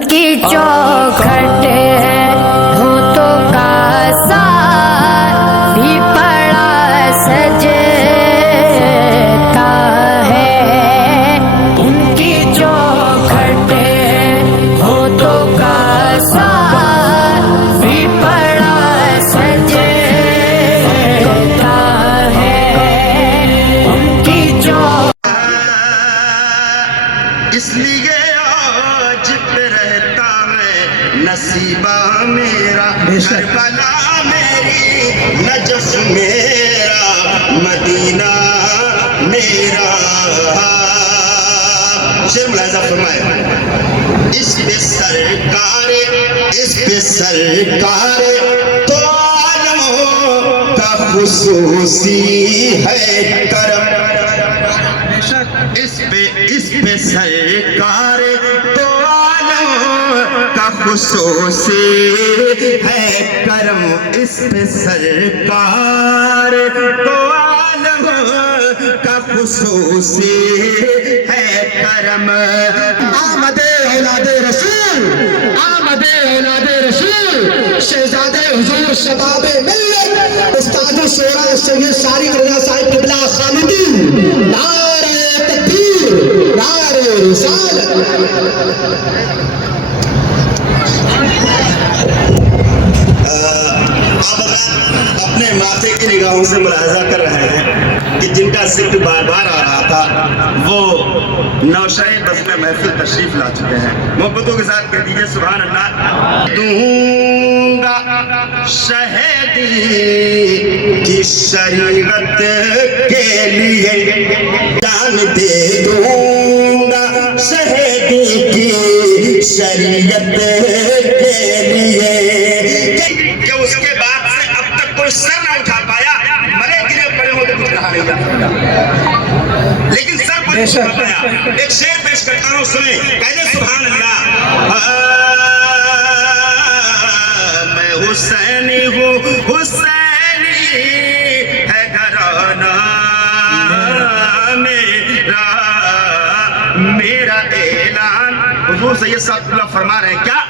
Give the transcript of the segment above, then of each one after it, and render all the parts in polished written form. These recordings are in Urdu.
کی چوکھٹ دھوتوں کا سار بھی پڑا سجتا ہے، ان کی چوکھٹ دھوتوں کا سار بھی پڑا سجتا ہے، ان کی اس لیے آج پہ رہتا ہے نصیبہ میرا، کربلا میری، نجف میرا، مدینہ میرا۔ شعر ملاحظہ فرمائے، اس پہ سرکار تو عالموں کا خصوصی ہے کرم، اس پہ سرکار تو عالم کا خصوصی ہے کرم، اس پہ سرکار تو عالم کا خصوصی ہے کرم۔ آمد اولاد رسول، آمد اولاد رسول، شہزاد حضور شباب ملت استاد الشورا سید شارق رضا صاحب قبلہ خالدی، نعرہ تکبیر، نعرہ رسالت۔ آپ اپنے ماتھے کی نگاہوں سے ملاحظہ کر رہے ہیں کہ جن کا ذکر بار بار آ رہا تھا وہ نوشۂ بزم محفل تشریف لا چکے ہیں۔ محبتوں کے ساتھ کہہ دیجیے سبحان اللہ۔ دوں گا شہیدی کی شریعت کے لیے، جان دے دوں گا شہیدی کی شریعت کے لیے، کہ اس کے بعد سے اب تک کوئی سر نہ اٹھا پایا، مرے گرے پڑے ہو تو کچھ کہا نہیں جاتا، لیکن سر پر اٹھا پایا۔ ایک شعر پیش کرتا ہوں، سنیں، کہہ سبحان اللہ۔ میں حسینی ہوں، حسینی ہے گھرانہ میرا، میرا اعلان۔ حضور سید صاحب اللہ فرما رہے ہیں کیا؟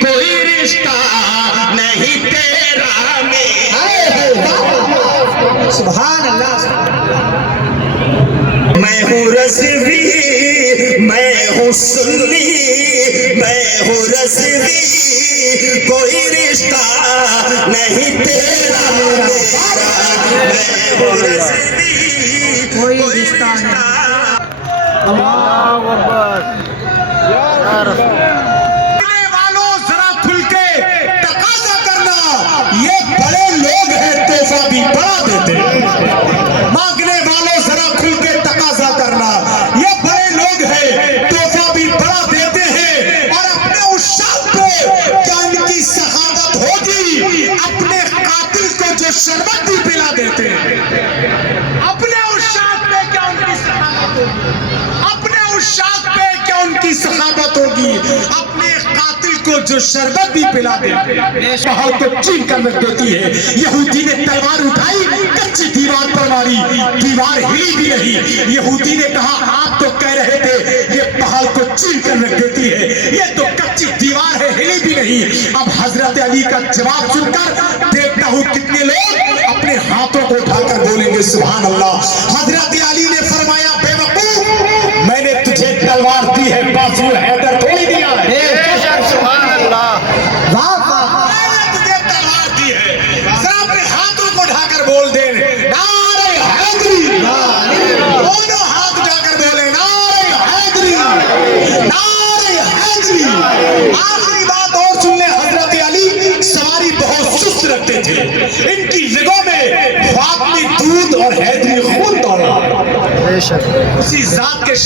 کوئی رشتہ نہیں تیرا میرا، سبحان اللہ۔ میں ہوں رضوی، میں ہوں سنی، میں ہوں رضوی، کوئی رشتہ نہیں تیرا میرا، میں ہوں رضوی، کوئی رشتہ نہیں۔ اللہ اکبر یا رسول۔ مانگنے والوں ذرا کھل کے تقاضا کرنا، یہ بڑے لوگ ہیں، تحفہ بھی بڑا دیتے ہیں، اور اپنے عشاق کو کیا ان کی سخاوت ہوگی، اپنے قاتل کو جو شربت بھی پلا دیتے ہیں، اپنے عشاق پہ کیا ان کی سخاوت ہوگی، اپنے عشاق پہ کیا ان کی سخاوت ہوگی، اپنے قاتل کو جو شربت بھی پلا دیتے ہیں، پہاڑ کو چین کر رکھ دیتی ہے۔ یہودی نے تلوار اٹھائی، کچی دیوار پر ماری، دیوار ہلی بھی نہیں۔ یہودی نے کہا آپ تو کہہ رہے تھے یہ پہاڑ کو چین کر رکھ دیتی ہے، یہ تو کچی دیوار ہے، ہلی بھی نہیں۔ اب حضرت علی کا جواب سن کر دیکھتا ہوں کتنے لوگ اپنے ہاتھوں کو اٹھا کر بولیں گے سبحان اللہ۔ حضرت علی نے فرمایا بے وقوف، میں نے تجھے تلوار دی ہے، بازو حیدر تھوڑی دیا ہے۔ سبحان اللہ۔ میں نے تجھے تلوار دی ہے، ذرا اپنے ہاتھوں کو اٹھا کر بول دے نعرہ حیدری، دونوں ہاتھ اٹھا کر بولے نعرہ حیدری، نعرہ حیدری۔ آخری بات اور سن لیں، حضرت علی سواری بہت سست رکھتے تھے، ان کی رگوں میں فاطمی دودھ اور حیدری خون دوڑا، اسی ذات کے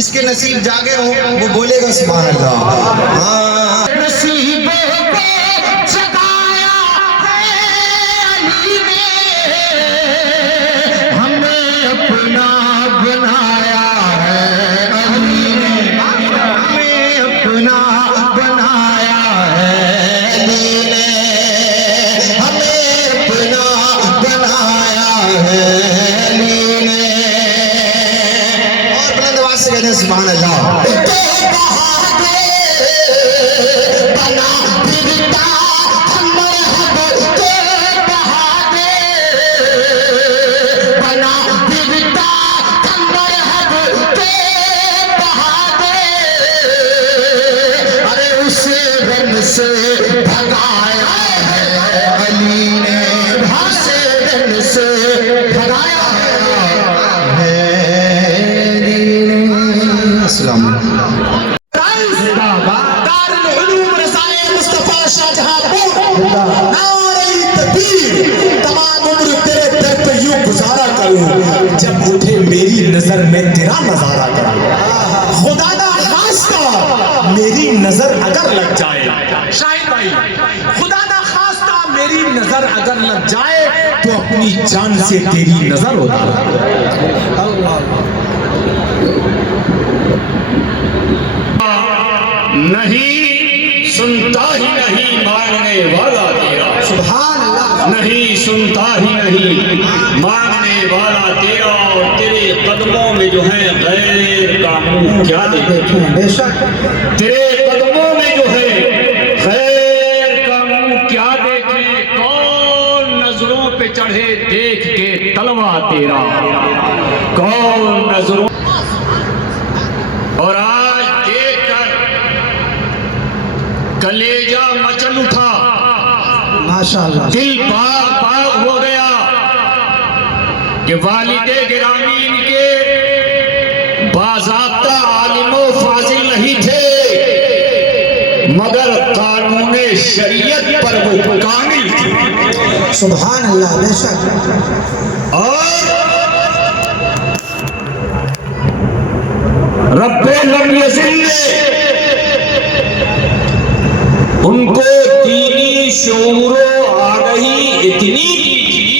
جس کے نصیب جاگے ہوں وہ بولے گا سبحان اللہ. ہاں نصیبوں کو جگایا ہے علی نے، ہمیں اپنا بنایا ہے علی نے، ہمیں اپنا بنایا ہے علی نے، ہمیں اپنا بنایا ہے علی نے. اور بلند آواز سے کہتے ہیں سبحان اللہ. سے بھگایا ہے علی نے، حسین سے بھگایا ہے علی نے. السلام علیکم. دارالعلوم رسائے مصطفیٰ شاہ جہاں پور، نعرہ تکبیر. تمام عمر تیرے در پہ یوں گزارا کروں، جب اٹھے میری نظر میں تیرا نظارہ کروں. خدا نہ خواستہ میری نظر اگر لگ جائے، شاہد بھائی، خدا نہ خواستہ میری نظر اگر لگ جائے تو اپنی جان سے تیری نظر ہوتا. نہیں سنتا ہی نہیں مانگنے والا تیرا، سبحان اللہ. نہیں سنتا ہی نہیں مانگنے والا تیرا. اور تیرے قدموں میں جو ہے غیر کا منہ کیا دیکھے، بے شک تیرے قدموں میں جو ہے غیر کا منہ کیا دیکھے. کون نظروں پہ چڑھے دیکھ کے تلوا تیرا، کون نظروں. اور آج دیکھ کر کلیجہ مچل اٹھا، ماشاءاللہ. دل باغ باغ ہو گیا کہ والد گرامی ان کے باضابطہ عالم و فاضل نہیں تھے، مگر قانون شریعت پر وہ کامل تھے. سبحان اللہ. بے شک. اور رب لم یزل نے ان کو دینی شعور و آگہی اتنی دی تھی،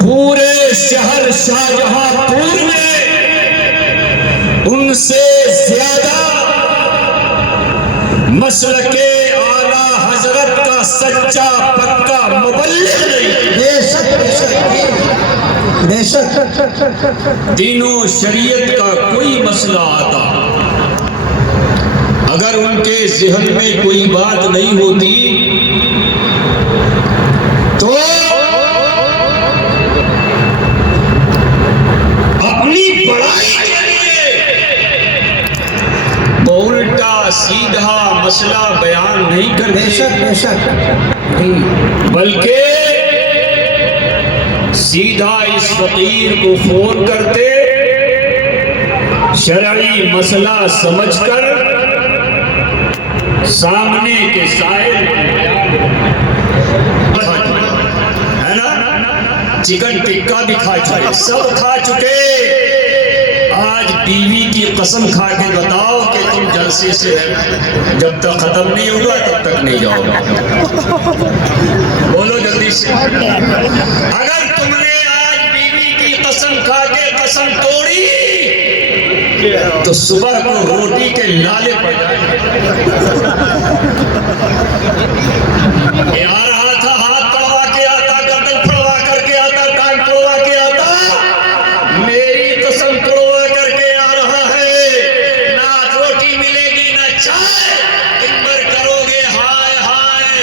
پورے شہر شاہجہاں پور میں ان سے زیادہ مسلک اعلیٰ حضرت کا سچا پکا مبلغ نہیں. بے شک. بے شک. بے شک. دین و شریعت کا کوئی مسئلہ آتا، اگر ان کے ذہن میں کوئی بات نہیں ہوتی تو اپنی بڑائی کے لیے الٹا سیدھا مسئلہ بیان نہیں کرتے. بے شک. بے شک. بلکہ سیدھا اس فقیر کو فون کرتے، شرعی مسئلہ سمجھ کر سامنے کے سائل ہے نا، چکن ٹکا بھی کھا چکے، سب کھا چکے. آج بیوی کی قسم کھا کے بتاؤ کہ تم جلسے سے جب تک ختم نہیں ہوگا تب تک نہیں جاؤ گا. بولو جلدی سے. اگر تم نے آج بیوی کی قسم کھا کے قسم توڑی تو صبح کو روٹی کے لالے پڑ جائے. آ رہا تھا ہاتھ پڑوا کے آتا، گردن پڑوا کر کے آتا، ٹانگ پڑوا کے آتا، میری قسم توڑوا کر کے آ رہا ہے. نہ روٹی ملے گی نہ چائے، دن بھر کرو گے ہائے ہائے.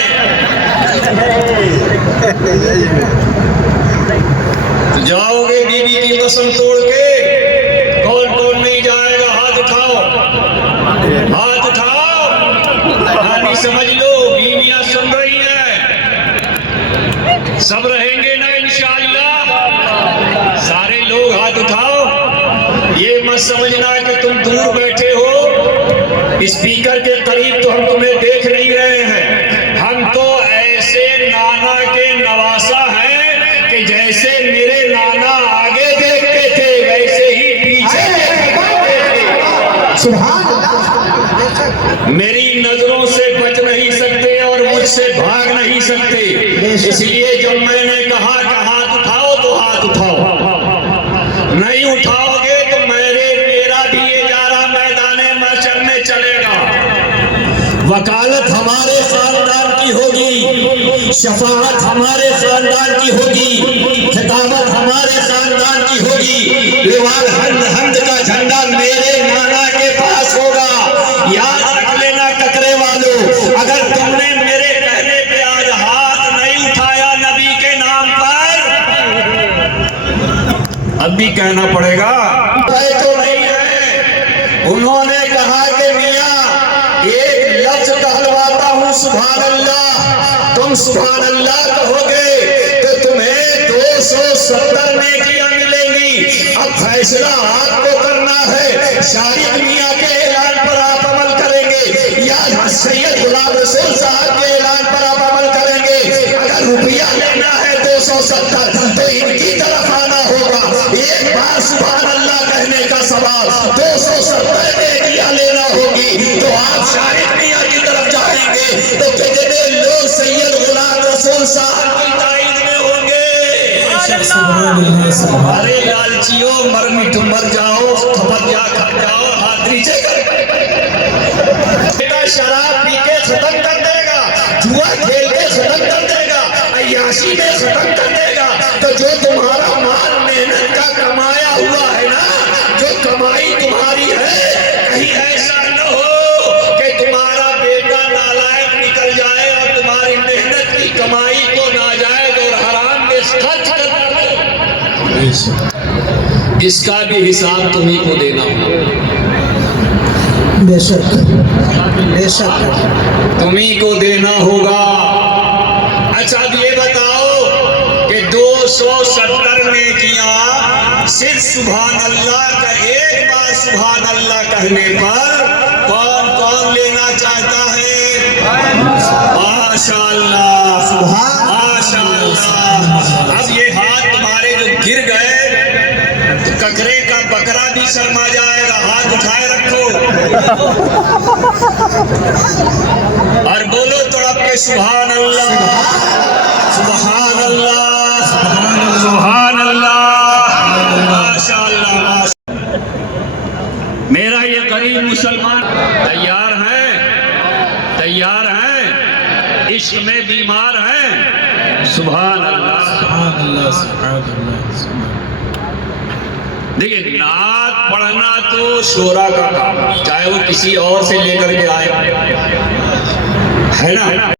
جاؤ گے بیوی کی قسم توڑ کے؟ کون کون نہیں جائے گا؟ ہاتھ اٹھاؤ، ہاتھ اٹھاؤ. کہانی سمجھ لو، بیویاں سن رہی ہیں. سب رہیں گے نا انشاءاللہ؟ سارے لوگ ہاتھ اٹھاؤ. یہ مت سمجھنا کہ تم دور بیٹھے ہو، اسپیکر کے قریب تو ہم تمہیں دیکھ نہیں رہے ہیں. ہم تو ایسے نانا کے نواسا ہیں کہ جیسے میرے نانا آگے دیکھتے تھے ویسے ہی سبحان اللہ. میری نظروں سے بچ نہیں سکتے اور مجھ سے بھاگ نہیں سکتے. اس لیے جب میں نے کہا کہ ہاتھ اٹھاؤ تو ہاتھ اٹھاؤ، نہیں اٹھاؤ گے تو میرا بھی یہ جارہ میدان محشر میں چلے گا. وکالت ہمارے خاندان کی ہوگی، شفاعت ہمارے خاندان کی ہوگی، خطابت ہمارے خاندان کی ہوگی. لواء حمد کا جھنڈا میرے نانا کے پاس ہوگا. یاد رکھ لینا ککرے والوں، اگر تم نے میرے کہنے پہ آج ہاتھ نہیں اٹھایا نبی کے نام پر، اب بھی کہنا پڑے گا. تو نہیں ہے. انہوں نے کہا کہ میاں ایک لفظ کہلواتا ہوں سبحان اللہ، تم سبحان اللہ کہو گے تو تمہیں 270 نیکیاں ملیں گی. اب فیصلہ آپ کو کرنا ہے. شارق میاں کے اعلان پر آپ عمل کریں گے یا سید غلام رسول صاحب کے اعلان پر آپ عمل کریں گے؟ اگر روپیہ لینا ہے 270 تو ان کی طرف آنا ہوگا. ایک بار سبحان اللہ کہنے کا ثواب 270 نیکیاں لینا ہوگی. تو آپ شارق میاں کی طرف جائیں گے تو کتنے لوگ سید غلام رسول صاحب کی تائید میں ہوں گے. ارے لالچیوں، مر جاؤ، تھپڑ جا کر جاؤ، ہاتھ نیچے کر. بیٹا شراب پی کے ختم کر دے گا، جوا کھیل کے ختم کر دے گا، عیاشی میں ختم کر دے گا. تو جو تمہارا مال محنت کا کمایا ہوا ہے نا، جو کمائی تمہاری ہے، کہیں ایسا نہ ہو کہ تمہارا بیٹا نالائق نکل جائے اور تمہاری محنت کی کمائی کو ناجائز اور حرام میں خرچ کر دے. اس کا بھی حساب تمہیں کو دینا ہوگا. بے شک بے شک تمہیں کو دینا ہوگا. اچھا اب یہ بتاؤ کہ 270 نیکیاں صرف سبحان اللہ کا ایک بار سبحان اللہ کہنے پر کون کون لینا چاہتا ہے؟ ماشاء اللہ، ماشاء اللہ. اب یہ ہاتھ تمہارے جو گر گئے تو ککرے کا بکرا بھی شرما جائے گا. ہاتھ اٹھائے رکھو اور بولو تڑپ کے سبحان اللہ، سبحان اللہ، سبحان اللہ، ماشاء اللہ. میرا یہ غریب مسلمان تیار ہیں، عشق میں بیمار ہیں. سبحان اللہ، سبحان اللہ، سبحان اللہ. دیکھیں نعت پڑھنا تو شورا کا کام، چاہے وہ کسی اور سے لے کر کے آئے، ہے نا.